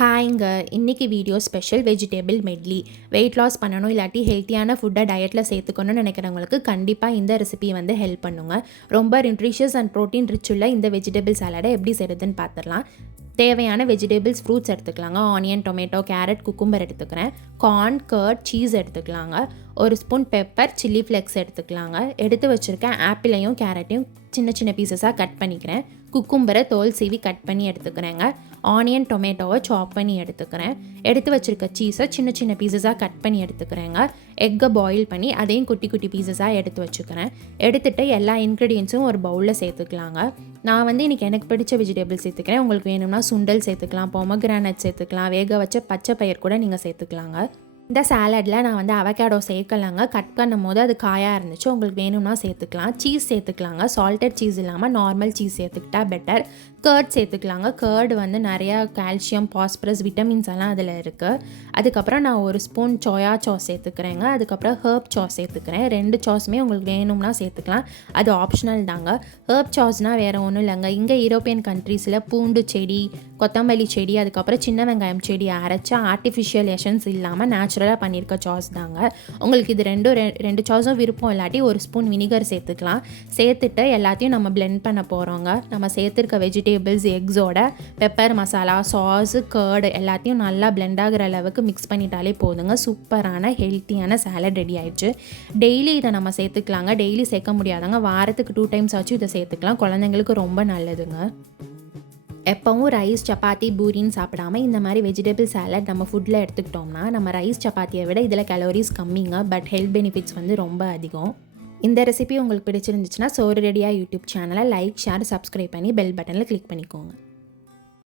ஹாய்ங்க, இன்றைக்கி video special vegetable medley. Weight loss பண்ணணும் இல்லாட்டி ஹெல்த்தியான ஃபுட்டை டயட்டில் சேர்த்துக்கணும்னு நினைக்கிறவங்களுக்கு கண்டிப்பாக இந்த ரெசிபி வந்து ஹெல்ப் பண்ணுங்க. ரொம்ப நியூட்ரிஷியஸ் அண்ட் ப்ரோட்டீன் ரிச் உள்ள இந்த வெஜிடபிள் சாலடை எப்படி செய்கிறதுன்னு பார்த்துடலாம். தேவையான வெஜிடபிள்ஸ் ஃப்ரூட்ஸ் எடுத்துக்கலாங்க. ஆனியன், டொமேட்டோ, கேரட், குக்கும்பர் எடுத்துக்கிறேன். கார்ன், கர்ட், சீஸ் எடுத்துக்கலாங்க. ஒரு ஸ்பூன் பெப்பர், சில்லி ஃப்ளெக்ஸ் எடுத்துக்கலாங்க. எடுத்து வச்சுருக்கேன் ஆப்பிளையும் கேரட்டையும் சின்ன சின்ன பீசஸாக கட் பண்ணிக்கிறேன். குக்கும்பரை தோல் சீவி கட் பண்ணி எடுத்துக்கிறேங்க. ஆனியன், டொமேட்டோவை சாப் பண்ணி எடுத்துக்கிறேன். எடுத்து வச்சுருக்க சீஸை சின்ன சின்ன பீசஸாக கட் பண்ணி எடுத்துக்கிறேங்க. எக்கை பாயில் பண்ணி அதையும் குட்டி குட்டி பீசஸாக எடுத்து வச்சுக்கிறேன். எடுத்துகிட்டு எல்லா இன்க்ரீடியன்ஸும் ஒரு பவுலில் சேர்த்துக்கலாங்க. நான் வந்து இன்றைக்கி எனக்கு பிடிச்ச வெஜிடபிள்ஸ் சேர்த்துக்கிறேன். உங்களுக்கு வேணும்னா சுண்டல் சேர்த்துக்கலாம், பொமக்ரானட் சேர்த்துக்கலாம், வேக வச்ச பச்சை பயிர் கூட நீங்கள் சேர்த்துக்கலாங்க. இந்த சாலடில் நான் வந்து அவகேடோ சேர்க்கலாங்க. கட் பண்ணும் போது அது காயாக இருந்துச்சு. உங்களுக்கு வேணும்னா சேர்த்துக்கலாம். சீஸ் சேர்த்துக்கலாங்க. சால்டட் சீஸ் இல்லாமல் நார்மல் சீஸ் சேர்த்துக்கிட்டா பெட்டர். கர்ட் சேர்த்துக்கலாங்க. கர்டு வந்து நிறையா கால்சியம், பாஸ்பரஸ், விட்டமின்ஸ் எல்லாம் அதில் இருக்குது. அதுக்கப்புறம் நான் ஒரு ஸ்பூன் சோயா சாஸ் சேர்த்துக்கிறேங்க. அதுக்கப்புறம் ஹர்ப் சாஸ் சேர்த்துக்கிறேன். 2 சாஸுமே உங்களுக்கு வேணும்னா சேர்த்துக்கலாம். அது ஆப்ஷனல் தாங்க. ஹர்ப் சாஸ்னால் வேறு ஒன்றும் இல்லைங்க. இங்கே யூரோப்பியன் கண்ட்ரீஸில் பூண்டு செடி, கொத்தமல்லி செடி, அதுக்கப்புறம் சின்ன வெங்காயம் செடி அரைச்சா ஆர்டிஃபிஷியல் எசன்ஸ் இல்லாமல் நேச்சுரலாக பண்ணியிருக்க சாஸ் தாங்க. உங்களுக்கு இது ரெண்டு சாஸும் விருப்பம் இல்லாட்டி ஒரு ஸ்பூன் வினிகர் சேர்த்துக்கலாம். சேர்த்துட்டு எல்லாத்தையும் நம்ம பிளெண்ட் பண்ண போகிறோங்க. நம்ம சேர்த்துருக்க வெஜிடபிள்ஸ், எக்ஸோட பெப்பர் மசாலா, சாஸு, கர்டு எல்லாத்தையும் நல்லா பிளெண்ட் ஆகிற அளவுக்கு மிக்ஸ் பண்ணிட்டாலே போதுங்க. சூப்பரான ஹெல்த்தியான சாலட் ரெடி ஆயிடுச்சு. டெய்லி இதை நம்ம சேர்த்துக்கலாங்க. டெய்லி சேர்க்க முடியாதாங்க. வாரத்துக்கு 2 டைம்ஸ் ஆச்சு இதை சேர்த்துக்கலாம். குழந்தைங்களுக்கு ரொம்ப நல்லதுங்க. எப்போவும் ரைஸ், சப்பாத்தி, பூரின்னு சாப்பிடாமல் இந்த மாதிரி வெஜிடபிள் சாலட் நம்ம ஃபுட்டில் எடுத்துக்கிட்டோம்னா நம்ம ரைஸ் சப்பாத்தியை விட இதில் கலோரிஸ் கம்மிங்க. பட் ஹெல்த் பெனிஃபிட்ஸ் வந்து ரொம்ப அதிகம். இந்த ரெசிபி உங்களுக்கு பிடிச்சிருந்துச்சுன்னா சோறு ரெடியா யூடியூப் சேனலை லைக், ஷேர், சப்ஸ்கிரைப் பண்ணி பெல் பட்டனில் கிளிக் பண்ணிக்கோங்க.